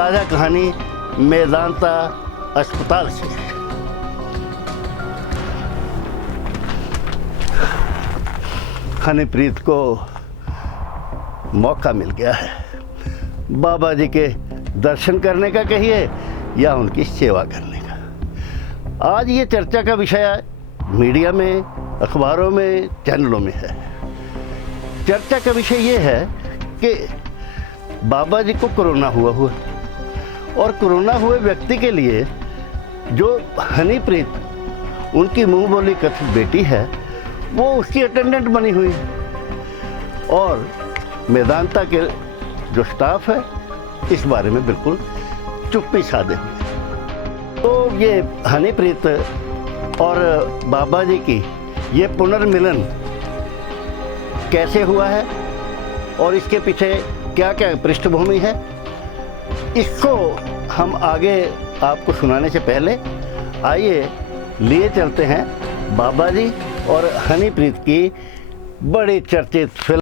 ताज़ा कहानी मेदांता अस्पताल से। हनीप्रीत को मौका मिल गया है बाबा जी के दर्शन करने का कहिए या उनकी सेवा करने का। आज ये चर्चा का विषय मीडिया में, अखबारों में, चैनलों में है। चर्चा का विषय ये है कि बाबा जी को कोरोना हुआ और कोरोना हुए व्यक्ति के लिए जो हनीप्रीत उनकी मुंह बोली कथित बेटी है वो उसकी अटेंडेंट बनी हुई है और मेदांता के जो स्टाफ है इस बारे में बिल्कुल चुप्पी साधे हुए। तो ये हनीप्रीत और बाबा जी की ये पुनर्मिलन कैसे हुआ है और इसके पीछे क्या क्या पृष्ठभूमि है, इसको हम आगे आपको सुनाने से पहले आइए लिए चलते हैं बाबा जी और हनीप्रीत की बड़ी चर्चित फिल्म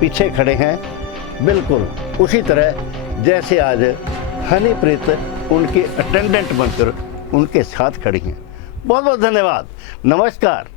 पीछे खड़े हैं, बिल्कुल उसी तरह जैसे आज हनीप्रीत उनके अटेंडेंट बनकर उनके साथ खड़ी हैं। बहुत बहुत धन्यवाद, नमस्कार।